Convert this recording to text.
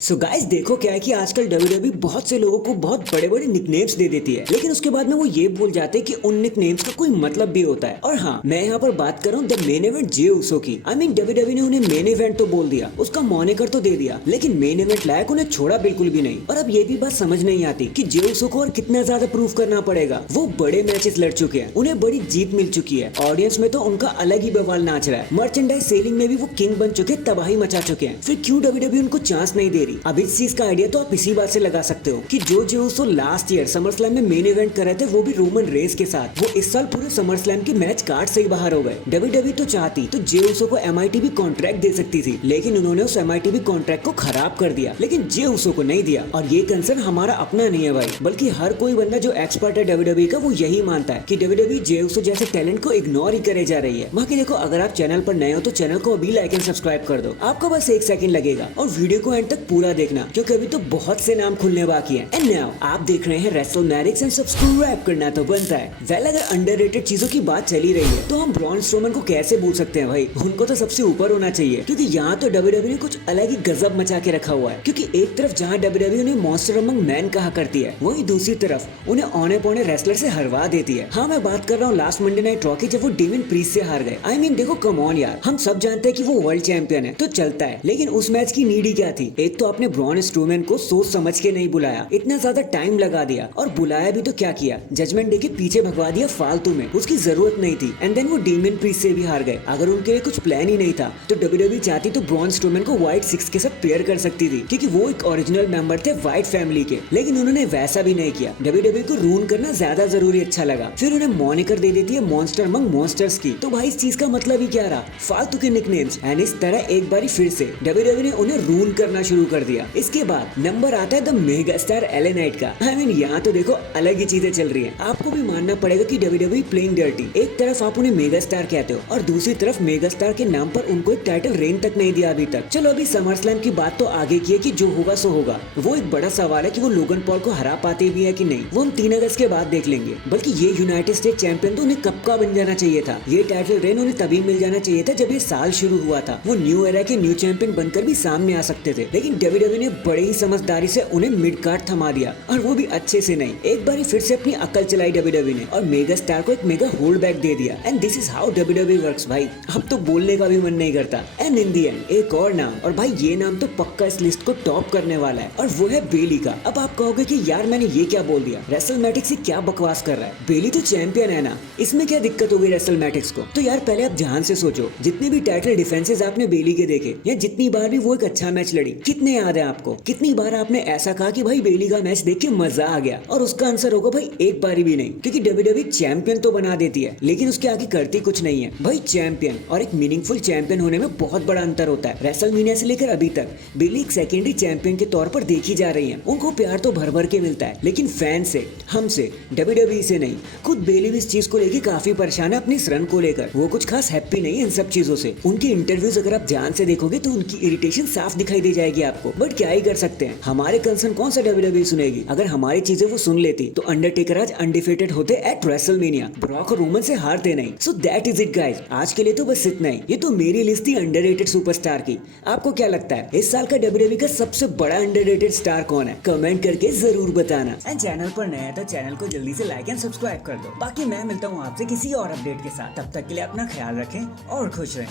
So guys देखो क्या है कि आजकल डब्ल्यूडब्ल्यूई बहुत से लोगों को बहुत बड़े बड़े निकनेम्स दे देती है, लेकिन उसके बाद में वो ये भूल जाते हैं कि उन निकनेम्स का कोई मतलब भी होता है। और हाँ, मैं यहाँ पर बात कर रहा हूँ द मेन इवेंट जे उसो की। आई मीन डब्ल्यूडब्ल्यूई ने उन्हें मेन इवेंट तो बोल दिया, उसका मॉनिकर तो दे दिया, लेकिन मेन इवेंट लायक उन्हें छोड़ा बिल्कुल भी नहीं। और अब ये भी बात समझ नहीं आती कि जे उसो को और कितना ज्यादा प्रूव करना पड़ेगा। वो बड़े मैचेस लड़ चुके हैं, उन्हें बड़ी जीत मिल चुकी है, ऑडियंस में तो उनका अलग ही बवाल नाच रहा है, मर्चेंडाइज सेलिंग में भी वो किंग बन चुके, तबाही मचा चुके हैं। फिर क्यों डब्ल्यूडब्ल्यूई उनको चांस नहीं दे रही? अब इस चीज का आइडिया तो आप इसी बात से लगा सकते हो कि जो उसो लास्ट ईयर समर स्लैम में मेन इवेंट कर रहे थे, वो भी रोमन रेस के साथ, वो इस साल पूरे समर स्लैम के मैच कार्ड से ही बाहर हो गए। डब्ल्यूडब्ल्यूई तो चाहती तो जे उसो को एमआईटीवी कॉन्ट्रैक्ट दे सकती थी, लेकिन उन्होंने उस एमआईटीवी कॉन्ट्रैक्ट को खराब कर दिया, लेकिन जे उसो को नहीं दिया। और ये कंसर्न हमारा अपना नहीं है भाई, बल्कि हर कोई बंदा जो एक्सपर्ट है डब्ल्यूडब्ल्यूई का, वो यही मानता है कि डब्ल्यूडब्ल्यूई जे उसो जैसे टैलेंट को इग्नोर ही करे जा रही है। बाकी देखो, अगर आप चैनल पर नए हो तो चैनल को अभी लाइक एंड सब्सक्राइब कर दो, आपको बस 1 सेकंड लगेगा, और वीडियो को एंड तक पूरा देखना, क्योंकि अभी तो बहुत से नाम खुलने बाकी हैं। एंड नाउ आप देख रहे हैं रेसलमैनिक्स एंड सब्सक्राइब करना तो बनता है। वेल, अगर अंडररेटेड चीजों की बात चली रही है तो हम ब्रॉन स्ट्रोमन को कैसे भूल सकते हैं भाई? उनको तो सबसे ऊपर होना चाहिए, क्योंकि यहाँ तो डब्ल्यूडब्ल्यूई ने कुछ अलग ही गजब मचा के रखा हुआ है। क्योंकि एक तरफ जहाँ डब्ल्यूडब्ल्यूई उन्हें मॉन्स्टर अमंग मैन कहा करती है, वहीं दूसरी तरफ उन्हें औने पौने रेसलर से हरवा देती है। हाँ, मैं बात कर रहा हूँ लास्ट मंडे नाइट रॉ की, जब वो डेमियन प्रीस्ट से हार गए। आई मीन देखो, कम ऑन यार, हम सब जानते हैं कि वो वर्ल्ड चैंपियन है तो चलता है, लेकिन उस मैच की नीड ही क्या थी? एक तो आपने ब्रॉन स्ट्रोमैन को सोच समझ के नहीं बुलाया, इतना ज्यादा टाइम लगा दिया, और बुलाया भी तो क्या किया? जजमेंट डे के पीछे भगवा दिया फालतू में, उसकी जरूरत नहीं थी। एंड देन वो डेमियन प्रीस्ट से भी हार गए। अगर उनके लिए कुछ प्लान ही नहीं था तो डब्ल्यूडब्ल्यूई चाहती तो ब्रॉन स्ट्रोमैन को व्हाइट 6 के साथ पेयर कर सकती थी, क्योंकि वो एक ओरिजिनल मेंबर थे व्हाइट फैमिली के, लेकिन उन्होंने वैसा भी नहीं किया। डब्ल्यूडब्ल्यूई को रून करना ज्यादा जरूरी अच्छा लगा, फिर उन्हें मॉनिकर दे देती है मॉन्स्टर अमंग मॉन्स्टर्स की। तो भाई इस चीज का मतलब ही क्या रहा? फालतू के निकनेम्स। एंड इस तरह एक बारी फिर से डब्ल्यूडब्ल्यूई ने उन्हें रून करना शुरू कर दिया। इसके बाद नंबर आता है the mega star Elle Knight का। आई मीन यहाँ तो देखो अलग ही चीजें चल रही हैं। आपको भी मानना पड़ेगा कि डब्ल्यूडब्ल्यूई प्लेइंग डर्टी। एक तरफ आप उन्हें मेगा स्टार कहते हो, और दूसरी तरफ मेगा स्टार के नाम पर उनको एक टाइटल रेन तक नहीं दिया अभी तक। चलो अभी समर स्लैम की बात तो आगे की है कि जो होगा सो होगा। वो एक बड़ा सवाल है कि वो लोगन पॉल को हरा पाते भी है कि नहीं, वो हम 3 अगस्त के बाद देख लेंगे। बल्कि ये यूनाइटेड स्टेट चैंपियन तो उन्हें कब का बन जाना चाहिए था। ये टाइटल रेन उन्हें तभी मिल जाना चाहिए था जब ये साल शुरू हुआ था। वो न्यू एरा के न्यू चैंपियन बनकर भी सामने आ सकते थे, लेकिन डब्ल्यूडब्ल्यूई ने बड़े ही समझदारी से उन्हें मिड कार्ड थमा दिया, और वो भी अच्छे से नहीं। एक बार फिर से अपनी अकल चलाई डब्ल्यूडब्ल्यूई ने, और मेगा स्टार को एक मेगा होल्ड बैक दे दिया। And this is how WWE works भाई। अब तो बोलने का भी मन नहीं करता। एंड इन दी एंड एक और नाम, और भाई ये नाम तो पक्का इस लिस्ट को टॉप करने वाला है, और वो है बेली का। अब आप कहोगे कि यार मैंने ये क्या बोल दिया, रेसलमैटिक्स से क्या बकवास कर रहा है? बेली तो चैंपियन है ना, इसमें क्या दिक्कत हो गई रेसलमैटिक्स को? तो यार पहले आप ध्यान से सोचो, जितने भी टाइटल डिफेंसेस आपने बेली के देखे, या जितनी बार भी वो एक अच्छा मैच लड़ी, कितने याद है आपको? कितनी बार आपने ऐसा कहा कि भाई बेली का मैच देख के मजा आ गया? और उसका आंसर होगा भाई एक बारी भी नहीं, क्योंकि डब्ल्यूडब्ल्यूई चैंपियन तो बना देती है, लेकिन उसके आगे करती कुछ नहीं है। भाई चैंपियन और एक मीनिंगफुल चैंपियन होने में बहुत बड़ा अंतर होता है। रेसलमेनिया से लेकर अभी तक बेली एक सेकेंडरी चैंपियन के तौर पर देखी जा रही है। उनको प्यार तो भर भर के मिलता है, लेकिन फैन से, हमसे, डब्ल्यूडब्ल्यूई से नहीं। खुद बेली भी इस चीज को लेकर काफी परेशान है अपनी इस रन को लेकर। वो कुछ खास हैप्पी नहीं है इन सब चीजों से। उनकी इंटरव्यूज अगर आप ध्यान से देखोगे तो उनकी इरिटेशन साफ दिखाई दे जाएगी आपको। बट क्या ही कर सकते हैं, हमारे कंसर्न कौन सा डब्ल्यूडब्ल्यूई सुनेगी? अगर हमारी चीजें वो सुन लेती तो अंडरटेकर आज अनडिफीटेड होते एट रेसलमेनिया, ब्रॉक और रोमन से हारते नहीं। So that is it guys, आज के लिए तो बस इतना ही। ये तो मेरी लिस्ट थी अंडररेटेड सुपरस्टार की। आपको क्या लगता है इस साल का डब्ल्यूडब्ल्यूई का सबसे बड़ा अंडररेटेड स्टार कौन है? कमेंट करके जरूर बताना। एंड चैनल पर नया है तो चैनल को जल्दी से लाइक एंड सब्सक्राइब कर दो। बाकी मैं मिलता हूँ आपसे किसी और अपडेट के साथ। तब तक के लिए अपना ख्याल रखें और खुश रहें।